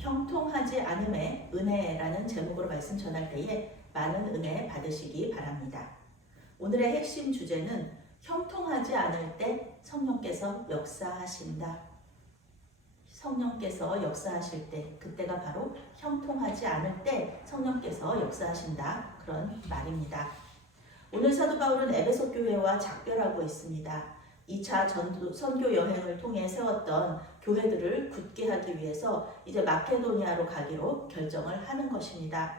형통하지 않음의 은혜라는 제목으로 말씀 전할 때에 많은 은혜 받으시기 바랍니다. 오늘의 핵심 주제는 형통하지 않을 때 성령께서 역사하신다. 성령께서 역사하실 때, 그때가 바로 형통하지 않을 때 성령께서 역사하신다. 그런 말입니다. 오늘 사도 바울은 에베소 교회와 작별하고 있습니다. 2차 선교 여행을 통해 세웠던 교회들을 굳게 하기 위해서 이제 마케도니아로 가기로 결정을 하는 것입니다.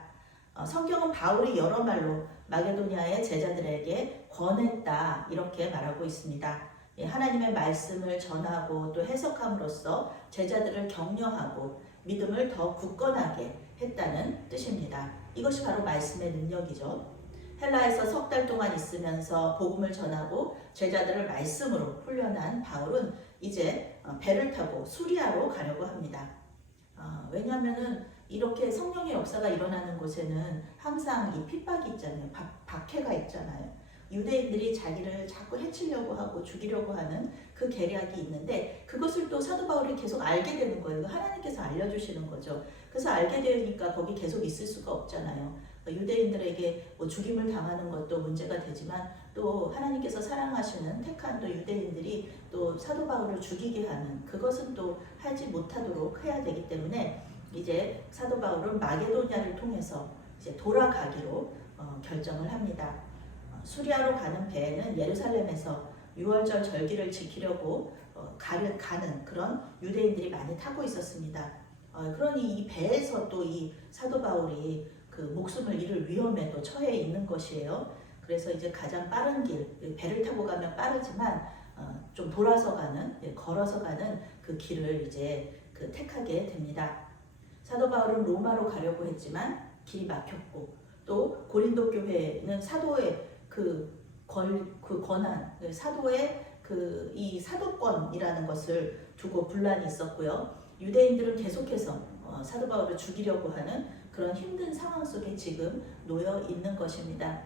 성경은 바울이 여러 말로 마케도니아의 제자들에게 권했다 이렇게 말하고 있습니다. 하나님의 말씀을 전하고 또 해석함으로써 제자들을 격려하고 믿음을 더 굳건하게 했다는 뜻입니다. 이것이 바로 말씀의 능력이죠. 헬라에서 석 달 동안 있으면서 복음을 전하고 제자들을 말씀으로 훈련한 바울은 이제 배를 타고 수리아로 가려고 합니다. 왜냐하면 이렇게 성령의 역사가 일어나는 곳에는 항상 이 핍박이 있잖아요. 박해가 있잖아요. 유대인들이 자기를 자꾸 해치려고 하고 죽이려고 하는 그 계략이 있는데 그것을 또 사도 바울이 계속 알게 되는 거예요. 하나님께서 알려주시는 거죠. 그래서 알게 되니까 거기 계속 있을 수가 없잖아요. 유대인들에게 죽임을 당하는 것도 문제가 되지만 또 하나님께서 사랑하시는 택한 또 유대인들이 또 사도 바울을 죽이게 하는 그것은 또 하지 못하도록 해야 되기 때문에 이제 사도 바울은 마게도냐를 통해서 이제 돌아가기로 결정을 합니다. 수리아로 가는 배에는 예루살렘에서 6월절 절기를 지키려고 가는 그런 유대인들이 많이 타고 있었습니다. 그러니 이 배에서 또 이 사도 바울이 그 목숨을 잃을 위험에도 처해 있는 것이에요. 그래서 이제 가장 빠른 길, 배를 타고 가면 빠르지만 좀 돌아서 가는, 걸어서 가는 그 길을 이제 택하게 됩니다. 사도 바울은 로마로 가려고 했지만 길이 막혔고 또 고린도 교회는 사도의 그 권한, 사도의 이 사도권이라는 것을 두고 분란이 있었고요. 유대인들은 계속해서 사도 바울을 죽이려고 하는 그런 힘든 상황 속에 지금 놓여 있는 것입니다.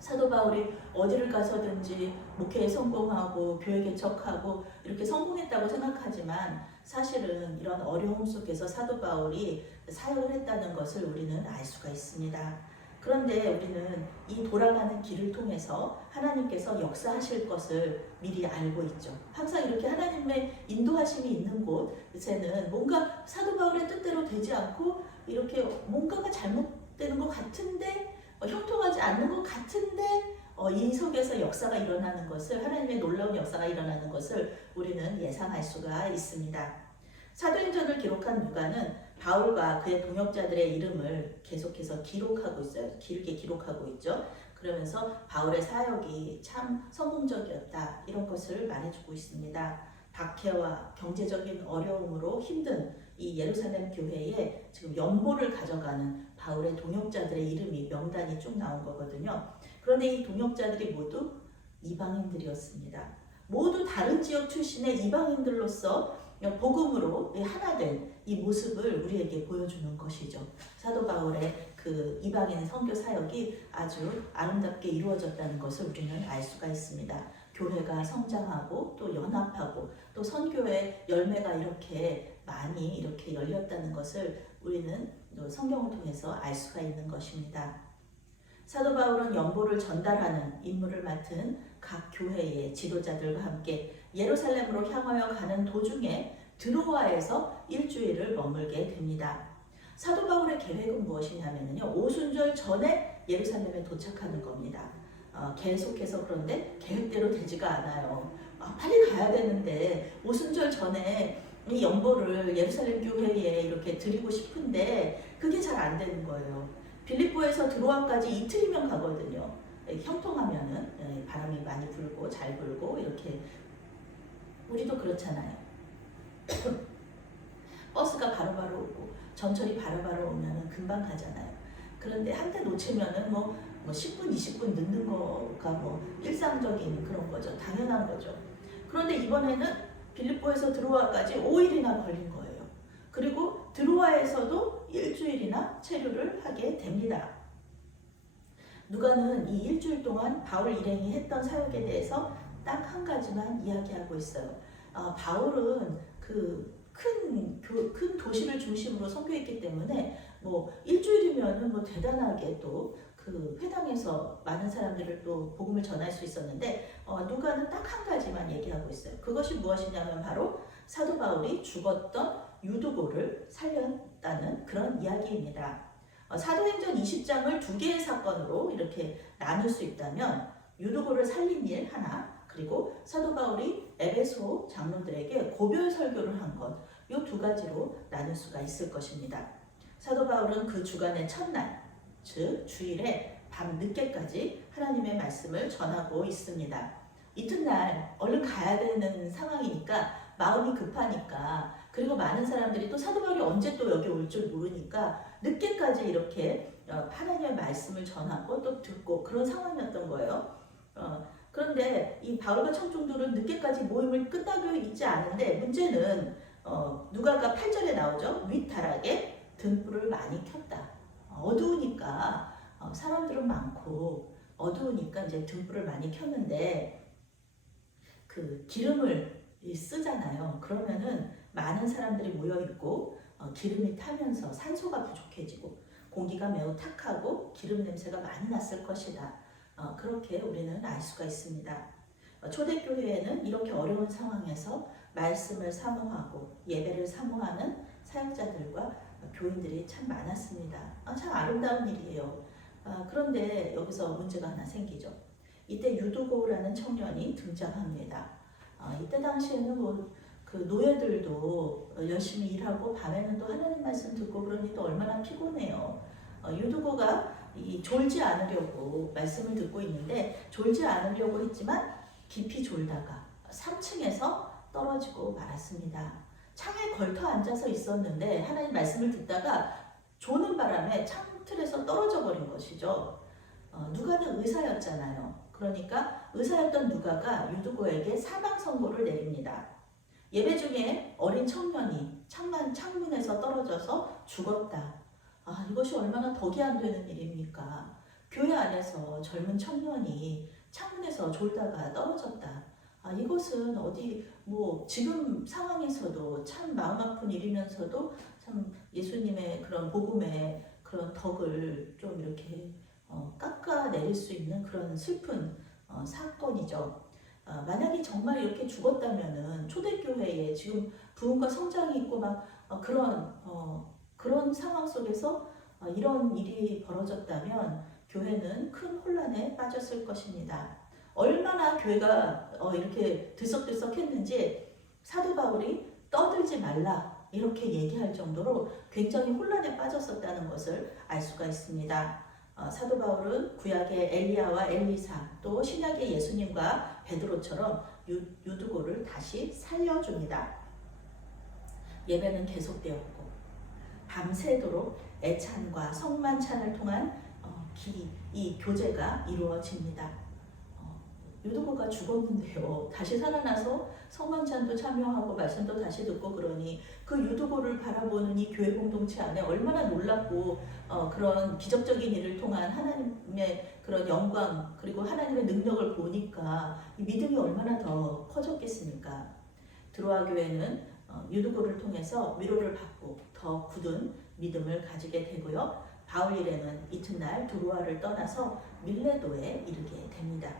사도 바울이 어디를 가서든지 목회에 성공하고 교회 개척하고 이렇게 성공했다고 생각하지만 사실은 이런 어려움 속에서 사도 바울이 사역을 했다는 것을 우리는 알 수가 있습니다. 그런데 우리는 이 돌아가는 길을 통해서 하나님께서 역사하실 것을 미리 알고 있죠. 항상 이렇게 하나님의 인도하심이 있는 곳에는 뭔가 사도 바울의 뜻대로 되지 않고 이렇게 뭔가가 잘못되는 것 같은데 형통하지 않는 것 같은데 이 속에서 역사가 일어나는 것을 하나님의 놀라운 역사가 일어나는 것을 우리는 예상할 수가 있습니다. 사도행전을 기록한 누가는 바울과 그의 동역자들의 이름을 계속해서 기록하고 있어요. 길게 기록하고 있죠. 그러면서 바울의 사역이 참 성공적이었다 이런 것을 말해주고 있습니다. 박해와 경제적인 어려움으로 힘든 이 예루살렘 교회에 지금 연보를 가져가는 바울의 동역자들의 이름이 명단이 쭉 나온 거거든요. 그런데 이 동역자들이 모두 이방인들이었습니다. 모두 다른 지역 출신의 이방인들로서 복음으로 하나 된 이 모습을 우리에게 보여주는 것이죠. 사도 바울의 그 이방인 선교 사역이 아주 아름답게 이루어졌다는 것을 우리는 알 수가 있습니다. 교회가 성장하고 또 연합하고 또 선교의 열매가 이렇게 많이 이렇게 열렸다는 것을 우리는 성경을 통해서 알 수가 있는 것입니다. 사도 바울은 연보를 전달하는 임무를 맡은 각 교회의 지도자들과 함께 예루살렘으로 향하여 가는 도중에 드로아에서 일주일을 머물게 됩니다. 사도 바울의 계획은 무엇이냐면요, 오순절 전에 예루살렘에 도착하는 겁니다. 계속해서 그런데 계획대로 되지가 않아요. 빨리 가야 되는데 오순절 전에 이 연보를 예루살렘 교회에 이렇게 드리고 싶은데 그게 잘 안 되는 거예요. 빌립보에서 드로아까지 이틀이면 가거든요. 형통하면은 바람이 많이 불고 잘 불고 이렇게 우리도 그렇잖아요. 버스가 바로바로 오고 전철이 바로바로 오면은 금방 가잖아요. 그런데 한때 놓치면은 뭐 10분, 20분 늦는 거가 뭐 일상적인 그런 거죠. 당연한 거죠. 그런데 이번에는 빌립보에서 드로아까지 5일이나 걸린 거예요. 그리고 드로아에서도 일주일이나 체류를 하게 됩니다. 누가는 이 일주일 동안 바울 일행이 했던 사역에 대해서 딱 한 가지만 이야기하고 있어요. 바울은 그 큰 도시를 중심으로 선교했기 때문에 뭐 일주일이면은 뭐 대단하게 또 그 회당에서 많은 사람들을 또 복음을 전할 수 있었는데 누가는 딱 한 가지만 얘기하고 있어요. 그것이 무엇이냐면 바로 사도 바울이 죽었던 유두고를 살렸다는 그런 이야기입니다. 사도행전 20장을 두 개의 사건으로 이렇게 나눌 수 있다면 유두고를 살린 일 하나, 그리고 사도 바울이 에베소 장로들에게 고별 설교를 한 것, 이 두 가지로 나눌 수가 있을 것입니다. 사도 바울은 그 주간의 첫날, 즉 주일에 밤 늦게까지 하나님의 말씀을 전하고 있습니다. 이튿날 얼른 가야 되는 상황이니까 마음이 급하니까, 그리고 많은 사람들이 또 사도 바울이 언제 또 여기 올 줄 모르니까 늦게까지 이렇게 하나님의 말씀을 전하고 또 듣고 그런 상황이었던 거예요. 그런데 이 바울과 청중들은 늦게까지 모임을 끝나고 있지 않은데 문제는 누가가 8절에 나오죠. 윗다락에 등불을 많이 켰다. 어두우니까 사람들은 많고 어두우니까 이제 등불을 많이 켰는데 그 기름을 쓰잖아요. 그러면은 많은 사람들이 모여 있고 기름이 타면서 산소가 부족해지고 공기가 매우 탁하고 기름 냄새가 많이 났을 것이다. 그렇게 우리는 알 수가 있습니다. 초대교회에는 이렇게 어려운 상황에서 말씀을 사모하고 예배를 사모하는 사역자들과 교인들이 참 많았습니다. 참 아름다운 일이에요. 그런데 여기서 문제가 하나 생기죠. 이때 유두고라는 청년이 등장합니다. 이때 당시에는 그 노예들도 열심히 일하고 밤에는 또 하나님 말씀 듣고 그러니 또 얼마나 피곤해요. 유두고가 졸지 않으려고 말씀을 듣고 있는데 졸지 않으려고 했지만 깊이 졸다가 3층에서 떨어지고 말았습니다. 창에 걸터 앉아서 있었는데 하나님 말씀을 듣다가 조는 바람에 창틀에서 떨어져 버린 것이죠. 누가는 의사였잖아요. 그러니까 의사였던 누가가 유두고에게 사망 선고를 내립니다. 예배 중에 어린 청년이 창문에서 떨어져서 죽었다. 이것이 얼마나 덕이 안 되는 일입니까? 교회 안에서 젊은 청년이 창문에서 졸다가 떨어졌다. 이것은 어디 뭐 지금 상황에서도 참 마음 아픈 일이면서도 참 예수님의 그런 복음의 그런 덕을 좀 이렇게 깎아내릴 수 있는 그런 슬픈 사건이죠. 만약에 정말 이렇게 죽었다면은 초대교회에 지금 부흥과 성장이 있고 막 그런 상황 속에서 이런 일이 벌어졌다면 교회는 큰 혼란에 빠졌을 것입니다. 얼마나 교회가 이렇게 들썩들썩했는지 사도 바울이 떠들지 말라 이렇게 얘기할 정도로 굉장히 혼란에 빠졌었다는 것을 알 수가 있습니다. 사도 바울은 구약의 엘리야와 엘리사 또 신약의 예수님과 베드로처럼 유두고를 다시 살려줍니다. 예배는 계속되었고 밤새도록 애찬과 성만찬을 통한 이 교제가 이루어집니다. 유두고가 죽었는데요. 다시 살아나서 성만찬도 참여하고 말씀도 다시 듣고 그러니 그 유두고를 바라보는 이 교회 공동체 안에 얼마나 놀랍고 그런 기적적인 일을 통한 하나님의 그런 영광 그리고 하나님의 능력을 보니까 이 믿음이 얼마나 더 커졌겠습니까? 드로아 교회는 유두고를 통해서 위로를 받고 더 굳은 믿음을 가지게 되고요. 바울 일행은 이튿날 드로아를 떠나서 밀레도에 이르게 됩니다.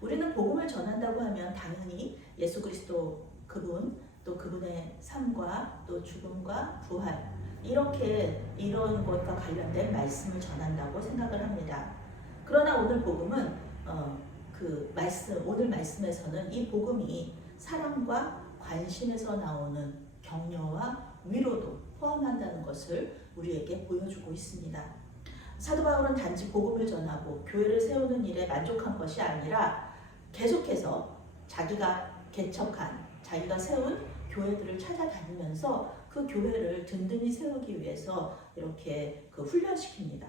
우리는 복음을 전한다고 하면 당연히 예수 그리스도 그분 또 그분의 삶과 또 죽음과 부활 이런 것과 관련된 말씀을 전한다고 생각을 합니다. 그러나 오늘 복음은 오늘 말씀에서는 이 복음이 사랑과 관심에서 나오는 격려와 위로도 포함한다는 것을 우리에게 보여주고 있습니다. 사도 바울은 단지 복음을 전하고 교회를 세우는 일에 만족한 것이 아니라 계속해서 자기가 개척한, 자기가 세운 교회들을 찾아다니면서 그 교회를 든든히 세우기 위해서 이렇게 훈련시킵니다.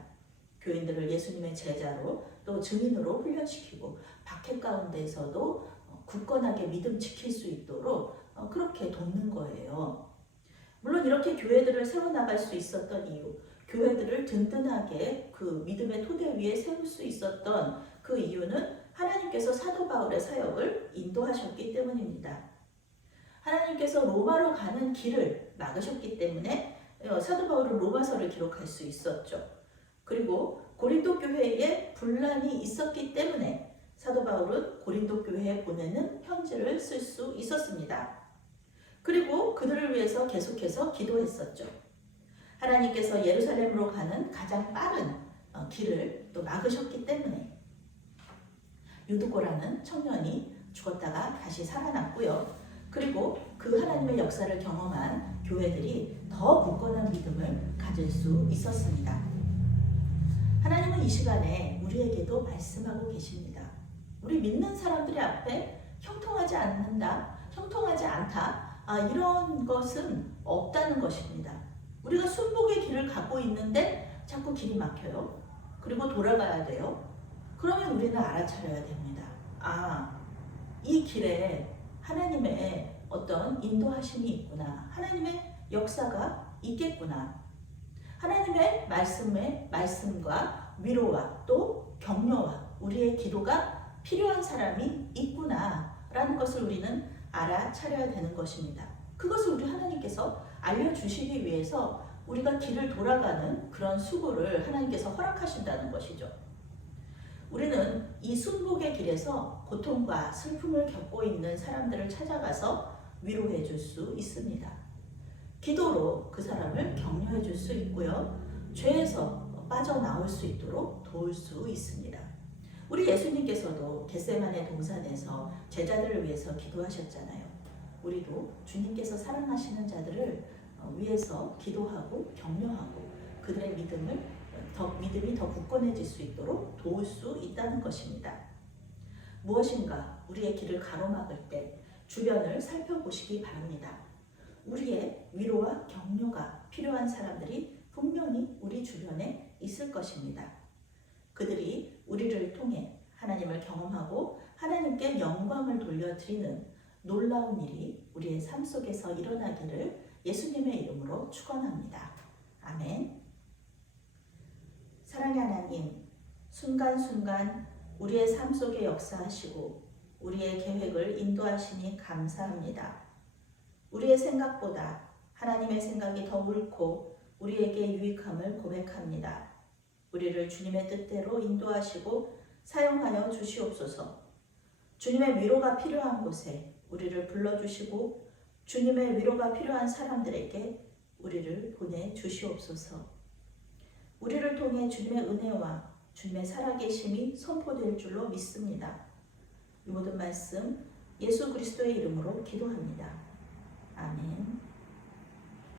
교인들을 예수님의 제자로 또 증인으로 훈련시키고 박해 가운데에서도 굳건하게 믿음 지킬 수 있도록 그렇게 돕는 거예요. 물론 이렇게 교회들을 세워나갈 수 있었던 이유, 교회들을 든든하게 그 믿음의 토대 위에 세울 수 있었던 그 이유는 하나님께서 사도 바울의 사역을 인도하셨기 때문입니다. 하나님께서 로마로 가는 길을 막으셨기 때문에 사도 바울은 로마서를 기록할 수 있었죠. 그리고 고린도 교회에 분란이 있었기 때문에 사도 바울은 고린도 교회에 보내는 편지를 쓸 수 있었습니다. 그리고 그들을 위해서 계속해서 기도했었죠. 하나님께서 예루살렘으로 가는 가장 빠른 길을 또 막으셨기 때문에 유드고라는 청년이 죽었다가 다시 살아났고요. 그리고 그 하나님의 역사를 경험한 교회들이 더 굳건한 믿음을 가질 수 있었습니다. 하나님은 이 시간에 우리에게도 말씀하고 계십니다. 우리 믿는 사람들의 앞에 형통하지 않는다, 형통하지 않다, 이런 것은 없다는 것입니다. 우리가 순복의 길을 가고 있는데 자꾸 길이 막혀요. 그리고 돌아가야 돼요. 그러면 우리는 알아차려야 됩니다. 이 길에 하나님의 어떤 인도하심이 있구나. 하나님의 역사가 있겠구나. 하나님의 말씀과 위로와 또 격려와 우리의 기도가 필요한 사람이 있구나 라는 것을 우리는 알아차려야 되는 것입니다. 그것을 우리 하나님께서 알려주시기 위해서 우리가 길을 돌아가는 그런 수고를 하나님께서 허락하신다는 것이죠. 우리는 이 순복의 길에서 고통과 슬픔을 겪고 있는 사람들을 찾아가서 위로해 줄 수 있습니다. 기도로 그 사람을 격려해 줄 수 있고요. 죄에서 빠져나올 수 있도록 도울 수 있습니다. 우리 예수님께서도 겟세마네 동산에서 제자들을 위해서 기도하셨잖아요. 우리도 주님께서 사랑하시는 자들을 위해서 기도하고 격려하고 그들의 믿음이 더 굳건해질 수 있도록 도울 수 있다는 것입니다. 무엇인가 우리의 길을 가로막을 때 주변을 살펴보시기 바랍니다. 우리의 위로와 격려가 필요한 사람들이 분명히 우리 주변에 있을 것입니다. 그들이 우리를 통해 하나님을 경험하고 하나님께 영광을 돌려드리는 놀라운 일이 우리의 삶 속에서 일어나기를 예수님의 이름으로 축원합니다. 아멘. 사랑의 하나님, 순간순간 우리의 삶 속에 역사하시고 우리의 계획을 인도하시니 감사합니다. 우리의 생각보다 하나님의 생각이 더 옳고 우리에게 유익함을 고백합니다. 우리를 주님의 뜻대로 인도하시고 사용하여 주시옵소서. 주님의 위로가 필요한 곳에 우리를 불러주시고 주님의 위로가 필요한 사람들에게 우리를 보내주시옵소서. 우리를 통해 주님의 은혜와 주님의 살아계심이 선포될 줄로 믿습니다. 이 모든 말씀 예수 그리스도의 이름으로 기도합니다. 아멘.